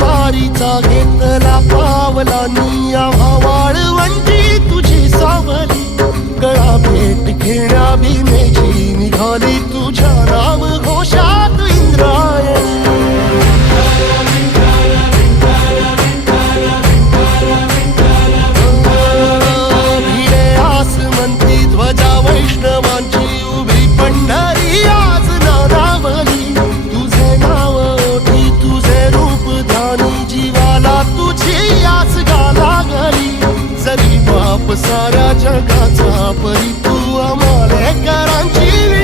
वारीचा घेतला पावलांनी आम्हा वाळवंटी तुझी सावली गळा भेट घेण्या भीमेची निघाली तुझ्या नाम घोषात इंद्रायणी भिडे आसमंती ध्वजा वैष्णवांची उभी पंढरी आज नादावली तुझे नाव ओठी तुझे रूप ध्यानी जीवाला तुझी आस लागली जरी बाप साऱ्या जगाचा परी तू आम्हालेकरांची